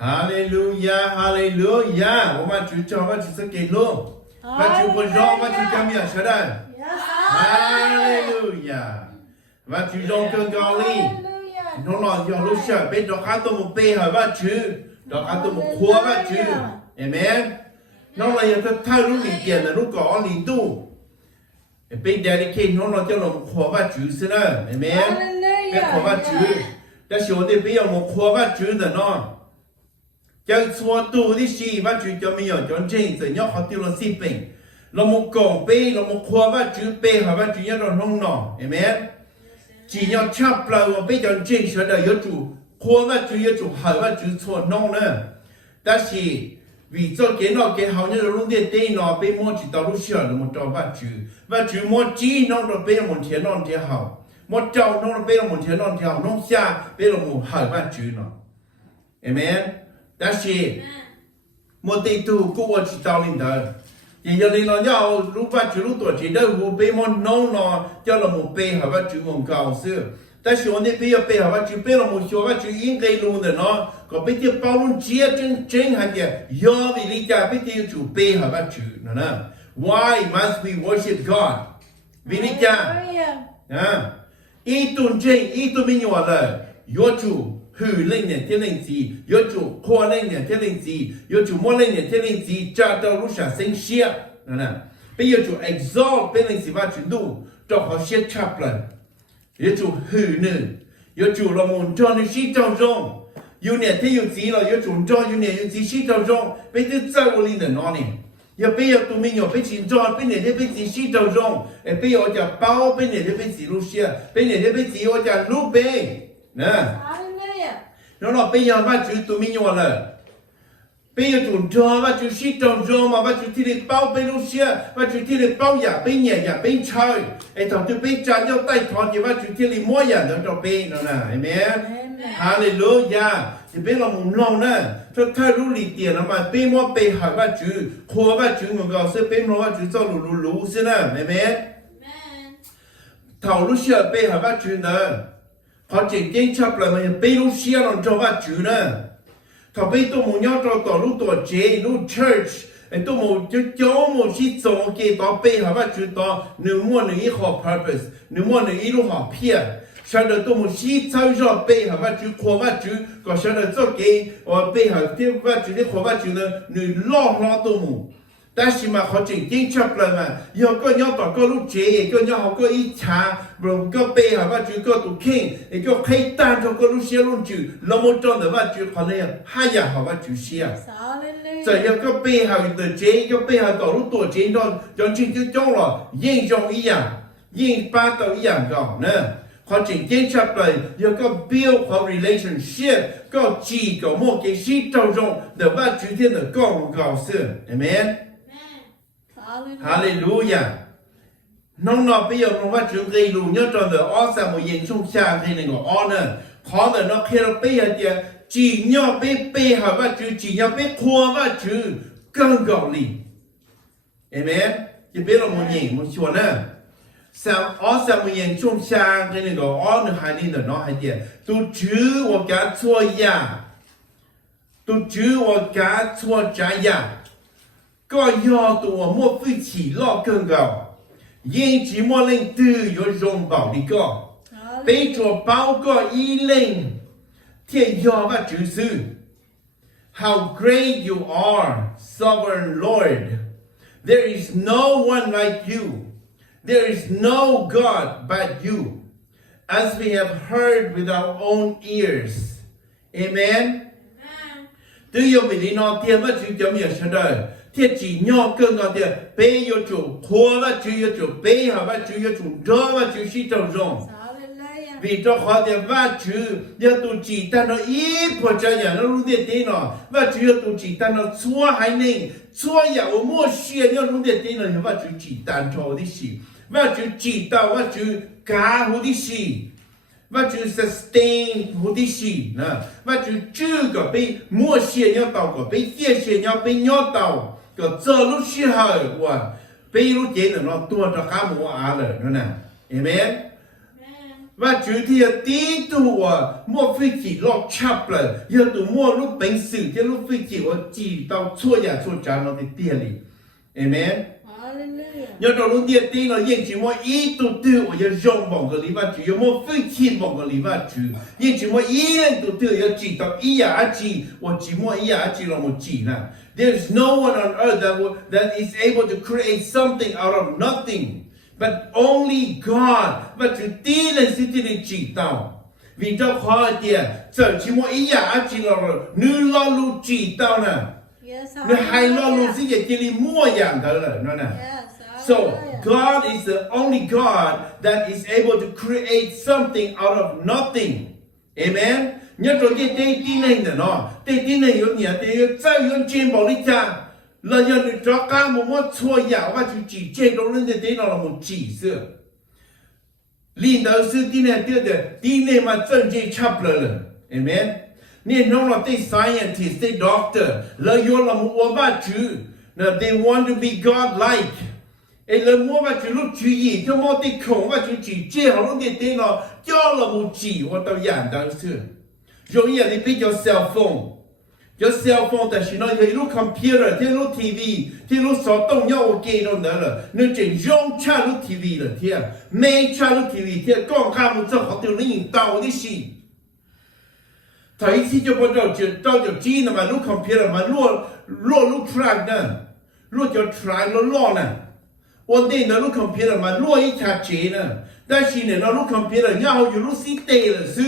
Hallelujah, hallelujah. 我们主叫我们就是给路，我主不让我主叫咩说的 ？Hallelujah. 我主让更高哩，侬老要路上被着看到我背后我主，着看到我扩我主，Amen. 侬老要他太路里点的路搞里度，被 dedicate 侬老叫我扩我主是呢，Amen. 被扩我主，但是我哋被我扩我主的喏。cho xua tu đi xí và chú cho mình ở chọn trên rồi nhớ họ tiêu là xí bình là một cổng bê là một khoa và chú bê và chú nhớ rồi không nọ amen chỉ nhớ chắp là một bê chọn trên sẽ là yếu chủ khoa và chú yếu chủ hở và chú xua nông nữa ta chỉ vì cho cái nọ cái hậu như là lúc điện tê nọ bê mua chỉ tao lúc xưa là một trò và chú mua chỉ nọ rồi bê là một thiên non thiên hậu một trâu nọ bê là một thiên non thiên hậu nông xa bê là một hở và chú nọ amen đó là một tỷ tu của我知道领导，也有领导要如果只如多知道我被我弄了，叫了我背好吧，就我告诉，但是我那边要背好吧，就背了我学吧，就应该弄的呢，个被这包容接真还的，要为理解被这就背好吧就呢？Why must we worship God？ 为理解啊，一顿真一顿没有了，要主。hư lên nhà thiên linh gì, yếu chủ khoa lên nhà thiên linh gì, yếu chủ mua lên nhà thiên linh gì, cha tao lúc sáng sinh xia, nè, bây giờ chủ exalt bên linh gì và chuyển đủ, cho họ xia chắp lần, yếu chủ hư nữa, yếu chủ là muốn cho nó xí trâu rong, yếu nhà thiên yếu gì là yếu chủ cho yếu nhà yếu gì xí trâu rong, bây giờ sao lên được nó nè, yếu bây giờ tụi mình nhỏ bây giờ cho bên này bây giờ xí trâu rong, bây giờ cho bao bên này bây giờ lúc xia, bên này bây giờ cho lúc bê, nè. Nó là bây giờ ba chú tụi mình nhỏ là bây giờ chúng cho ba chú sĩ trồng rau mà ba chú thì để bao bên lúc xưa ba chú thì để bao giả bên nhà giả bên chơi ấy thằng chú bên trái nhau tay thon thì ba chú thì để mua giả nó cho bên nó nè amen hallelujah thì bên là một lòng nè cho thay lúc lì tiền mà bên mua bên hỏi ba chú khoa ba chú người gọi sẽ bên mua ba chú cho lù xí nè amen thằng lúc xưa bên hỏi ba chú nè họ chỉ kiến chấp lại mà bây lúc xưa nó cho ba chữ nữa, thằng bây tôi muốn nhớ cho tao lúc tôi chế lúc church, tôi muốn cho một sĩ giống cái tao bây họ ba chữ tao nếu muốn nếu họ purpose, nếu muốn nếu lúc họ pia, sau đó tôi muốn sĩ sao cho bây họ ba chữ khoa ba chữ, còn sau đó cho cái bây họ tiếp ba chữ để khoa ba chữ nữa nếu lo tôi muốn. Ta chỉ mà họ chỉ kiến chấp lại mà, giờ có nhau tao có lúc chế, có nhau họ có ít cha, rồi có bê họ bắt chữ có tụ kinh, có khai tan cho có lúc xia luôn chữ, là một trong đó bắt chữ họ này hai nhà họ bắt chữ xia. Giờ giờ có bê họ tự chế, có bê họ tao lúc tuổi chế đó, trong chính cái trong là yên trong ý dạng, yên ba tao ý dạng đó nè. Họ chỉ kiến chấp lại, giờ có build họ relationship, có chỉ có một cái sĩ trâu rộng để bắt chữ thiên là có một gạo xưa, amen. Hallelujah. Nông nọ bây giờ nó phát triển gây lù nhớ cho được ó sa một yên sung xa thì này ngỏ ó nè khó là nó khi nó bây giờ thì chỉ nhau bê họ phát triển chỉ nhau bê khoa phát triển cơn gạo lì amen chỉ biết là một nhìn một chuột nè sao ó sa một yên sung xa thì này ngỏ ó nữa hai đi nữa nó hai tiền tu chứ我家错呀tu chứ我家错家呀ก็ยอตัวมั่วฟื้นฉี่ลอกเกินเก่ายิ่งจีมั่วเล่งตื้อยรมเบาดีก็ไปจัวเป้าก็อีเล่งเที่ยยอว่าจื้อซื่อ How great you are sovereign Lord there is no one like you there is no God but you as we have heard with our own ears Amen tôi yêu mình đi nói tiếng mà chúng chấm hiểu sao đời thiết chỉ nhỏ cơn ngọt tiền bây yêu chủ khoa và chú yêu chủ bây họ và chú yêu chủ đó và chú sĩ trồng rồng vì cho họ tiền và chú yêu tụ chỉ ta nó ít của cha nhà nó luôn tiền tiền nó và chú yêu tụ chỉ ta nó xóa hay nên xóa nhà ở mua xe nhau luôn tiền tiền nó và chú chỉ ta cho đi xí và chú chỉ tao và chú cá hồ đi xí và chú sustain hồ đi xí nè và chú chưa có bị mua xe nhau tàu có bị chia xe nhau bị nhau tàuก็เจอลูกเชื่อว่าไปรู้เจนเนาะตัวจะข้ามหัวอาเลยนั่นน่ะเอเมน và chữ thì tí tụ mua phi chỉ lọt chắp là giờ tụ mua lúc bánh sử chứ lúc phi chỉ chỉ tao chua nhà chua trà nó thì tiền đi amen nhớ trong lúc tiền tí nó yên chỉ mua ý tụ tư ở giờ rong bằng cái lý và chữ mua phi chỉ bằng cái lý và chữ yên chỉ mua ý lên tụ tư giờ chỉ tao ý à chỉ chỉ mua ý à chỉ là một chỉ nè there's no one on earth that is able to create something out of nothing but only God và chữ tí lên sự tí lên chỉ tao vì tao khó tiền giờ chỉ mua ý à chỉ là nữ lo lu chỉ tao nè nữ hay lo lu gì vậy chỉ đi mua dạng đó là nó nè so God is the only God that is able to create something out of nothing amen nhớ rồi cái tin này nè nó tin này có nghĩa thì sao có trên bảo lý cha là giờ được cho cả một món chua dạo và chỉ trên đó lên thế nó là một chỉ sự linh đạo sư tin này mà chân chỉ chấp rồi amen nên nó là cái scientist cái doctor là yêu là một ba chữ là they want to be God like là mua ba chữ lúc chữ gì cho mua cái khổng ba chữ chỉ trên họ lúc thế nó cho là một chỉ hoặc tao giảng đạo sư rồi giờ thì biết cho cell phone cho cell phone tại vì nó hay lúc computer thì lúc TV thì lúc số đông nhau ok đâu nữa là nó chỉ dùng cha lúc TV là thế mấy cha lúc TV thì con khác một chỗ họ tiêu linh tàu đi xí thấy thì cho bắt đầu chỉ mà lúc computer mà lúc track nè lúc cho track lo nè ổn định nó lúc computer mà ít chặt chế nè但是呢，那路 computer 要有路西带了是，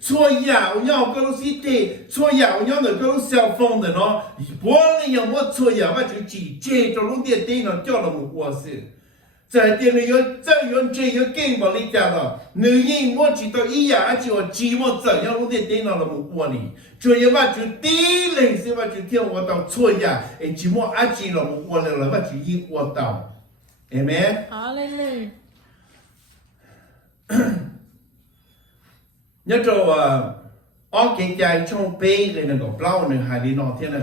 错呀，我要个路西带，错呀，我要那个路小风的喏，不然要我错呀，我就直接就路电电脑叫了我是，在店里有这样这样更不理解了，女人我知道一呀就寂寞这样路电脑了我哩，这样我就第一类是我就听我到错呀，寂寞阿寂了我了我就应我到，amen。好嘞嘞。nhớ rồi ở cái trái trong bê này là có bao nhiêu hải lý nọ thế này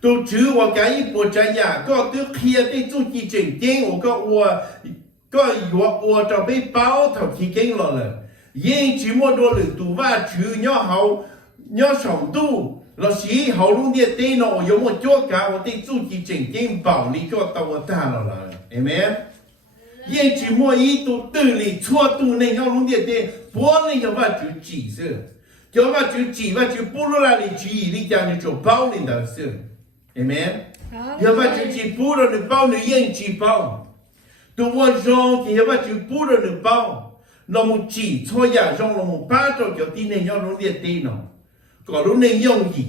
tôi chứว่าcái bộ trái nhà có từ kia tới chú chỉ chỉnh kiến có cho bê bao thầu chỉ kiến rồi là yên chỉ mua đồ lử tủ và chứ nhớ sống tu là chỉ hậu luôn địa tây nọ có một chỗ cả và tới chú chỉ chỉnh kiến bảo lý cho tao ta rồi là amen yên chỉ mua ý tụ tự lý chua tụ này nhau luôn địa tây bố này cho bà chú chỉ sự cho bà chú chỉ bà chú bố ra lý chỉ lý chẳng cho bao lên đó sự amen cho bà chú chỉ bố ra được bao nữa yên chỉ bao tụ vô rong thì cho bà chú bố ra được bao nó một chỉ cho nhà rong nó một ba trò kiểu tin này nhau luôn địa tây nó có lúc này dùng gì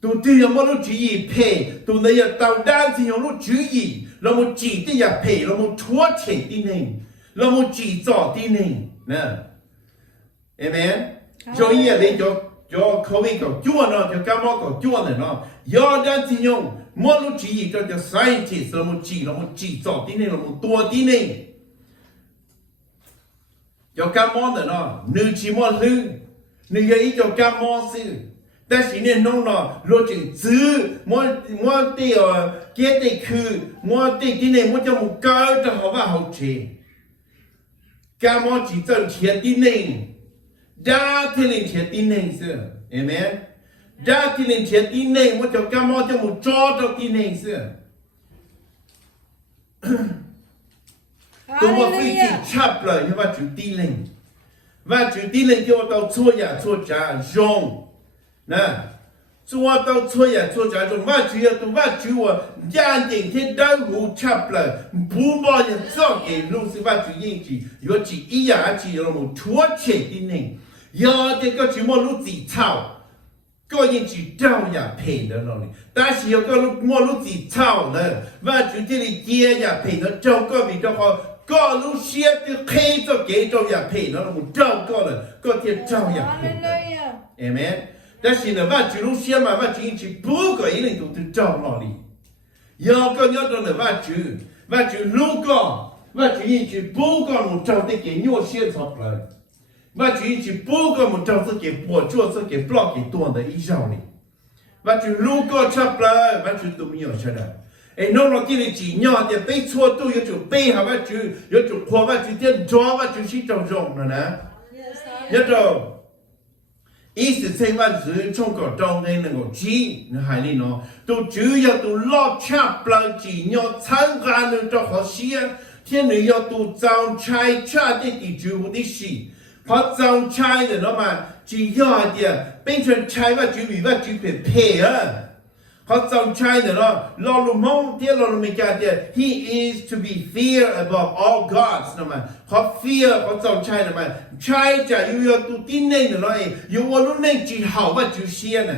tụ tiêu mà lúc chỉ gì pay tụ này tàu đan thì nhau lúc chú gì là một chỉ thì nhà pay là một chúa trẻ tin này là một chỉ rõ tin này nè amen rồi giờ đến cho COVID có chúa nó cho các món có chúa này nó do đan thì nhau mỗi lúc chỉ gì cho scientist là một chỉ rõ tin này là một tua tin này cho các món này nó nữ chỉ món lư nữ ấy cho các món sư但是呢，弄了罗真子，我对给的去，我对的呢，我叫我搞的好吧好吃，干嘛只挣钱的呢？家庭的钱的呢是，amen？家庭的钱的呢，我叫干嘛叫我找到的呢是，都我飞机差不了，要把就的呢，把就的呢叫我到错呀错家用。nè chúa tao chúa ya chúa cha chúa mà chú à gia đình thiên đau ngủ chập là bố bao nhiêu cho cái lúc sự mà chú yên chỉ có chỉ ý ya chỉ là một chúa trẻ tin này giờ thì có chỉ một lúc gì chào có yên chỉ trao ya pay đó rồi ta chỉ có lúc một lúc gì chào nữa và chú thì đi kia ya pay nó trao có vì đó có lúc xia thì khi cho cái trao ya pay nó là một trao có là có thể trao ya pay amen但是呢，我就路线嘛，我就去不个一人都找哪里，要个要到呢，我就路个，我就去不个我找的给鸟线出来，我就去不个我找的给播做这给 blog 给多的一样的，我就路个出来，我就都没有出来。哎，弄了这里几年的被错都有就背下，我就有就破，我就点抓，我就去找用了呢。nhất rồi ý sự xây văn sự trong cổ trong đây là cổ chỉ nó hay đi nó tôi chứ giờ tôi lo chắp lại chỉ nhau参加nữa cho họ xia thiên nữ giờ tôi giao trai cha để đi chú hữu đi xí họ giao trai rồi nó mà chỉ giờ thì bên trên trai và chú bị và chú phải pay à họ giao trai rồi nó lo lùm mong tiếc lo lùm mình cả thì he is to be fear above all gods nó mà họ fear họ giao trai rồi mà trai chả yêu yêu tu tin nên rồi nó yêu luôn nên chỉ hảo và chú xia nè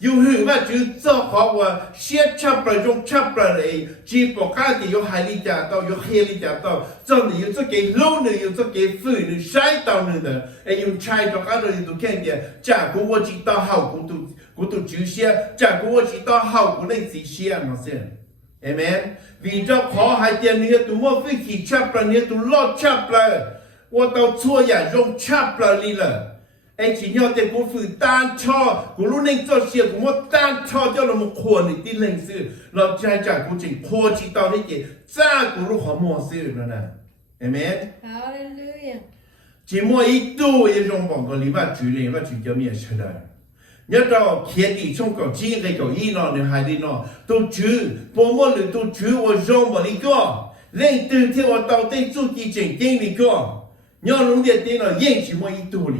yêu hữu và chú cho họ và xia chấp lại trong chấp lại đấy chỉ bỏ cái thì yêu hai lý trả tao yêu hai lý trả tao cho nên yêu cho cái lâu nữa yêu cho cái phụ nữa sai tao nữa đó yêu trai cho cái rồi tu khen kìa chả có tôi chỉ tao hảo của tu chú xia chả có tôi chỉ tao hảo của nên chỉ xia nó xem amen vì cho khó hai tiền nữa tu mua phải chỉ chấp lại nữa tu lo chấp lại 我到错呀，用插不里了。哎，只要在国父单超，国路能做些，我单超叫我们扩你的零食，เราใจจากกูจึง扩จิต到那些，咋国路好模式了呢？Amen。Hallelujah。只莫一度也用帮个礼拜主礼拜主叫咩出来？nhất đó khi đi trong cầu chi cái cầu y nó để hai đi nó tôi chứ bố mỗi lần tôi chứ tôi dùng bảo lý co lên từ theo tôi tàu tây chu kỳ trình kinh lý co nhớ lúc đấy tên là yên chỉ mỗi ít tuổi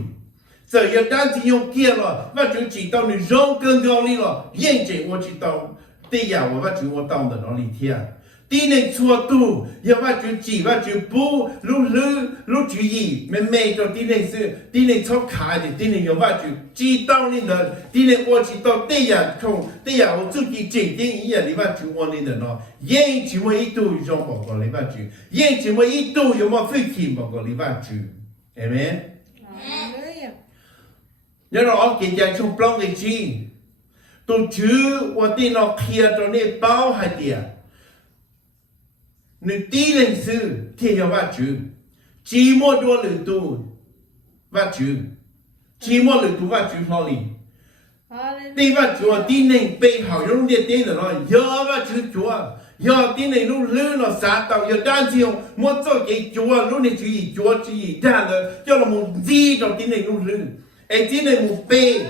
giờ giờ đang chỉ dùng kia rồi và chúng chỉ tàu người dùng cơn cao lý rồi yên chỉ tôi chỉ tàu tây nhà và chúng tôi tàu được nó lý thiên tí này chua tu giờ và chúng chỉ và chúng bù lúc chú ý mẹ cho tí này sự tí này chọc khá thì tí này giờ và chúng chỉ tàu này đó tí này tôi chỉ tàu tây nhà không tây nhà tôi chu kỳ trình kinh ý lý và chúng tôi này đó nó yên chỉ mỗi ít tuổi dùng bảo cái lý và chúng yên chỉ mỗi ít tuổi有冇费气bảo cái lý và chúng amen nhớ rõ cái dạng trong plong cái gì tôi chứ tôi tin nó kia cho nên bao hai tiền người tí lên sư thì hiểu vắt chữ chỉ mua đua lử tu vắt chữ chỉ mua lử tu vắt chữ lo lì tí vắt chữ tí nên bê hảo giống như tên là nó giờ vắt chữ chúa giờ tí nên lúc lử nó sát tàu giờ đan chiều mua cho cái chúa lúc này chúa chỉ đan rồi cho là một gì trong tí nên lúc lử ấy tí nên một bê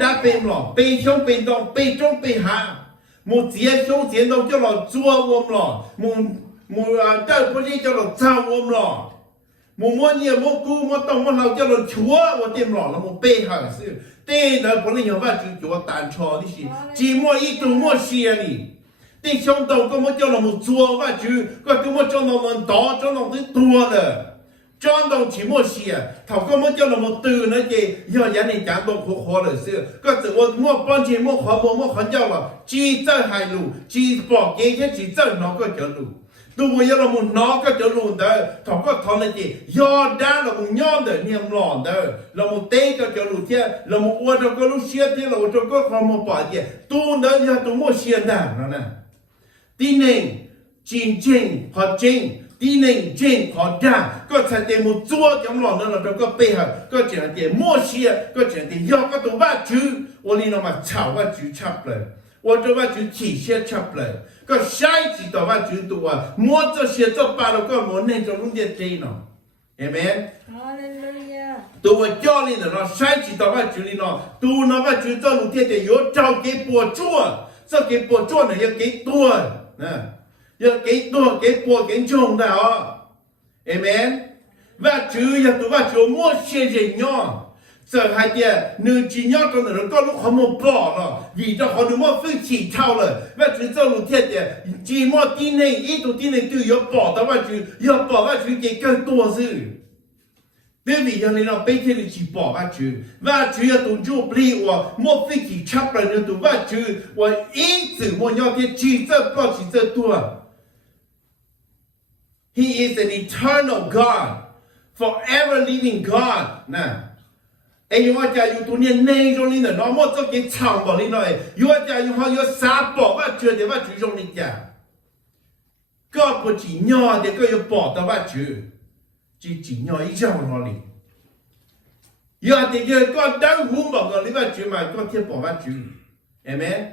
đã bê lọ bê trong bê đông bê trong bê hạ một chiến trong chiến đông cho là chúa ôm lọ một đây có gì cho nó sao ôm lò mua nhiều mua cú mua tông mua lâu cho nó chúa và tiêm lò là một bê hàng sự tên là có nhiều và chỉ chúa tàn trò đi chỉ mua ít tu mua xia đi tên trong đầu có mua cho nó một chúa và chứ có cứ mua cho nó một đó cho nó tới tua rồi cho nó chỉ mua xia thảo có mua cho nó một từ nữa thì giờ nhà này chẳng đâu khó rồi xưa có sự mua bao nhiêu mua khó nhau là chỉ chơi hai lù chỉ bỏ cái chứ chỉ chơi nó có chơi lù tôi giờ là một nó có chỗ luôn đó, thằng có thằng này gì, do đã là một nhóm đời niềm lòn đó, là một tê có chỗ luôn thế, là một ô tô có lúc xe thế, là một chỗ có không một bảo gì, tôi nữa giờ tôi mua xe nào nó nè, tin nên chính họ chính, tin nên chính họ đa, có thể để một chúa trong lòn đó là chỗ có bê hở, có thể để mua xe, có thể để do có tổ ba chữ,我哩那么吵吧就差不了。我这把就体现出来，个下一季的话就多啊，莫这些这把了个莫那种弄点这呢，amen。都我教你的了，下一季的话就哩呢，都那么就这弄点的要找给播做，这给播做呢要给多，要给多给播给重的哦，amen。và chứ ya tu và chỗ mua xe gì nhau giờ hai tia nữ chỉ nhau trong đó có lúc họ mua bỏ rồi vì cho họ được mua phương chỉ thao rồi và chứ cho lúc thiệt tia chỉ mua tin này ít tu tin này tự yếu bỏ đó và chứ yếu bỏ và chứ cái cơ tua sự bởi vì cho nên nó bây giờ chỉ bỏ và chứ tu chú bì và mua phương chỉ chấp rồi nữa tu và chứ và ít sự mua nhau thì chỉ cho có chỉ cho tua He is an eternal God forever living God nè ai yêu cha yêu tu niên nay trong linh nó một cho cái chạm bảo linh này yêu cha yêu họ yêu xa bỏ và chưa để và chú trong linh cha có một chỉ nhỏ để có yêu bỏ đó và chú chỉ nhỏ ít trong nó linh yêu thì giờ có đang hùng bảo cái linh và chú mà có thiết bỏ và chú amen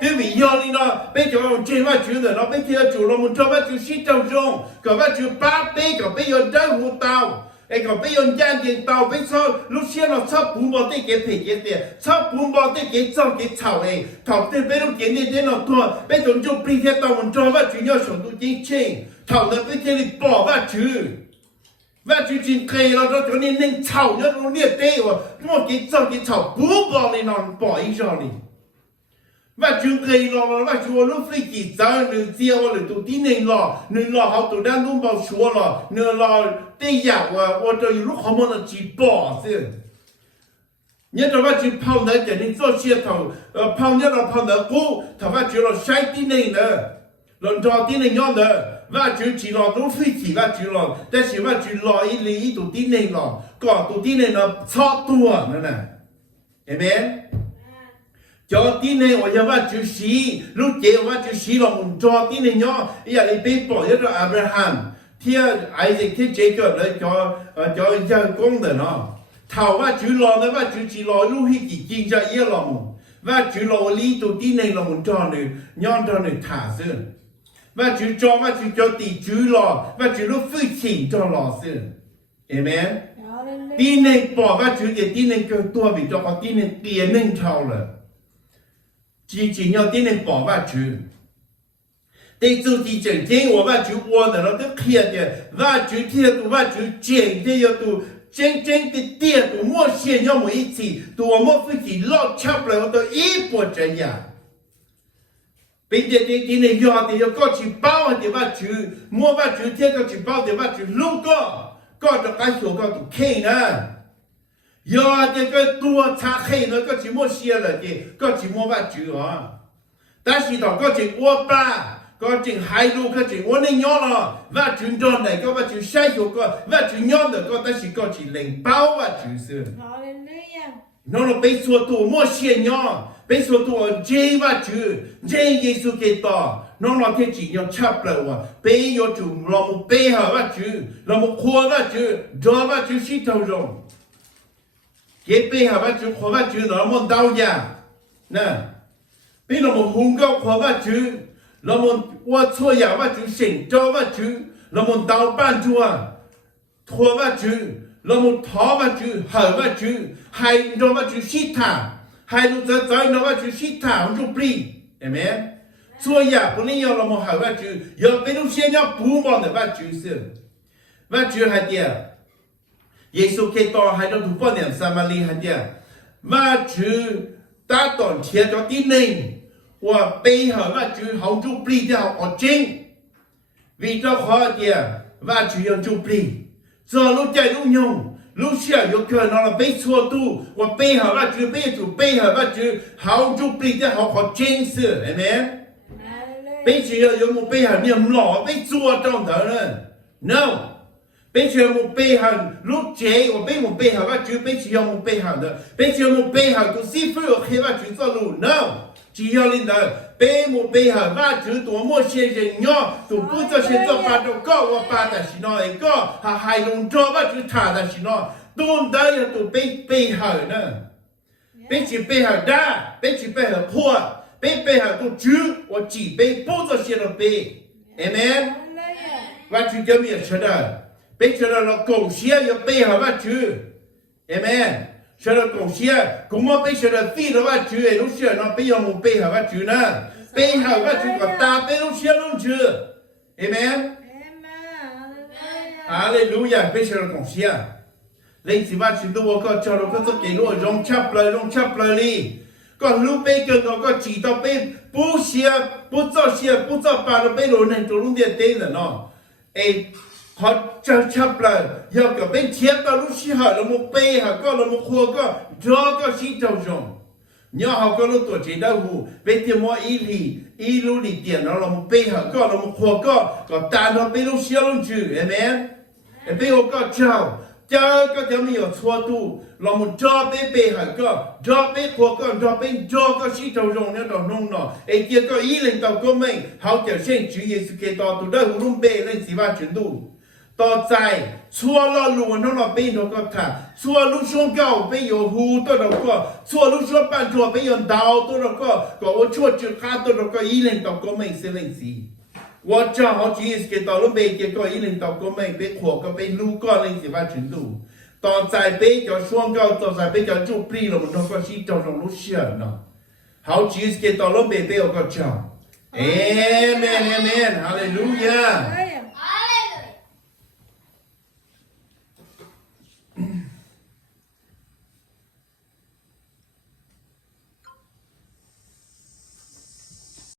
bởi vì yêu linh nó bây giờ ông chơi và chú rồi nó bây giờ chú nó muốn cho và chú xí trong trong cái và chú ba bây giờ đang hùng tao ไอ้ก็ไปยนย่างเย็นเตาไปชอบลูกเชียนเราชอบปูบอเต้เก็บเผ็ดเก็บเตี๋ยชอบปูบอเต้เก็บจ้องเก็บเฉาเองถอดเต้ไปลูกเก็บเนี่ยเต้นเราตัวไปจนจุปรีเทตาวันจอว่าจุนยอดส่งตัวจริงจริงถอดเนี่ยไปเทลิปอว่าจื้อว่าจื้อจริงเคยเราตัวนี้นึ่งเฉาเนี่ยเราเนี่ยเต้ว่ามั่วเก็บจ้องเก็บเฉาปูบอเลยนอนปล่อยจอนี่ว่าจื้อเคยเราว่าจื้อลูกฟิกิจ้าหนึ่งเจียวหรือตัวที่หนึ่งหล่อเขาตัวด้านนู้นบอกชัวร์หล่อเนื้อหล่อเต้อยากว่าจะอยู่ลูกเขามันจะจีบอสิเนี่ยถ้าว่าจีบเผาเนี่ยจะนี่做些头เผาเนี่ยเราเผาเนี่ยกูถ้าว่าจีเราใช้ที่หนึ่งเนี่ยเราจอที่หนึ่งย้อนเนี่ยว่าจีเราต้องฟิกิว่าจีเราแต่是ว่าจีรออีหลีตัวที่หนึ่งหล่อก็ตัวที่หนึ่งเนี่ยชอบตัวนั่นน่ะเห็นไหมจอที่เนี่ยว่าจะว่าจูชีลูกเจ้าว่าจูชีเราจอที่เนี่ยย่ออย่าเลยไปปล่อยให้อับราฮัมที่ไอเซคที่เจคอบเลยจอจะกงเด้อเนาะถ้าว่าจูรอเนี่ยว่าจูจีรอลูกให้กี่จริงจะเยี่ยเราว่าจูรอลีตัวที่เนี่ยเราจอเนี่ยย้อนจอเนี่ยถ่าซึ่งว่าจูจอว่าจูจอตีจูรอว่าจูลูกฟื้นชิงจอรอซึ่งเอเมนที่เนี่ยบอกว่าจูจะที่เนี่ยก็ตัว比较好ที่เนี่ยเปลี่ยนหนึ่งเท่าเลย只要啲人保把住，对自己整天我把住我的了都开的，把住贴都把住整的要都真的跌都莫先要每一次，都我莫飞机老差不了都一波这样，并且啲人要的要搞起包的把住，莫把住贴搞起包的把住路搞着干手搞都开呢。要这个多擦黑了，个寂寞些了的，个寂寞把酒啊。但是到个只我爸，个只海路个只我那样了，把酒装的个把酒晒手个，把酒酿的个，但是个只零包啊就是。那了被说多莫些样，被说多这把酒，这耶稣给到。น้องเราที่จีนยังชับเลยว่าเปย์ยจุเราไม่เปย์หาว่าจื้อเราไม่ขวาว่าจื้อจอว่าจื้อสิเท่าจงเก็บเปย์หาว่าจื้อขวาว่าจื้อเราไม่ดาวยานะเป็นเราไม่หุ่นก็ขวาว่าจื้อเราไม่ว่าชั่วยาว่าจื้อเสียงจอว่าจื้อเราไม่ดาวบ้านจัวขวาว่าจื้อเราไม่ท้อว่าจื้อหาว่าจื้อให้เราว่าจื้อสิท่าให้รู้จักใจเราว่าจื้อสิท่ามันจะปรีเห็นไหม所以啊，不能要那么好话就，要被路先要不忙的话就是还的，耶稣给到还到土巴年撒玛利还的，话就打断天到地内，我背后话就好就不掉我真，为了好的话就要就不，这路在路用。路线有可能被错度，我背后话就背后话就好就不掉好真实，对没？被只要有冇背後你唔攞被做當頭呢 ？No， 被只要冇背後錄姐我被冇背後話就被只要冇背後的，被只要冇背後都師傅我開話就做路 No， 只要你的被冇背後話就多麼些人樣，都不做些做法都搞我把的是喏一個，還弄做話就他的是喏，都得要都背後呢，被只背後大，被只背後破。背后都主，我只背不做些了背 ，amen。我主就没有吃的，背吃了了贡献要背后我主 ，amen。吃了贡献，公我背吃了费了我主，路线那背要我背后我主呢，背后我主个大背路线路主 ，amen。哈利路亚，背吃了贡献，你是ว่า主都我个叫了个做给我容插来哩。ก็รู้ไปเกินก็จีต่อไปผู้เชียผู้เจ้าปาเราไปโหลในตัวลุงเดียเต้นเนาะเอพอจะชับเลยอยากกับเป็นเทียบกับลูกชีหาเราโมเป้หาก็เราโมขัวก็รอก็ชีเจ้าจงเนี่ยเขาก็รู้ตัวเจด้าหูเป็นเทียมว่าอีลูลีเตียนเราโมเป้หาก็เราโมขัวก็ตามเราไปลูกเชียลุงจือเห็นไหมไปโอก็เจ้าก็จะไม่有错度เรามันจอไปหาก็จอไปขัวก็จอไปจอก็ชีเจ้าจงเนี่ยเรา弄เนาะไอ้เกี่ยวก็อีเล่นต่อก็ไม่เขาจะเช่นจือเยซูเกตตัวได้หูลุ่มเป้เล่นสิว่าจุดดูต่อใจชัวเราล้วนเราเป็นเราก็ท่าชัวลูกช่วงเก่าไปอยู่หูตัวเราก็ชัวลูกช่วงปั้นชัวไปอยู่ดาวตัวเราก็ว่าชัวจุดขาตัวเราก็อีเล่นต่อก็ไม่เสียเล่นสิ我正好只是给到了每个个一领导个每被火个被路个领是吧程度，到在被叫双高到在被叫就不了，我们那个是叫种路线呢，好只是给到了每被有个讲，Amen Amen Hallelujah。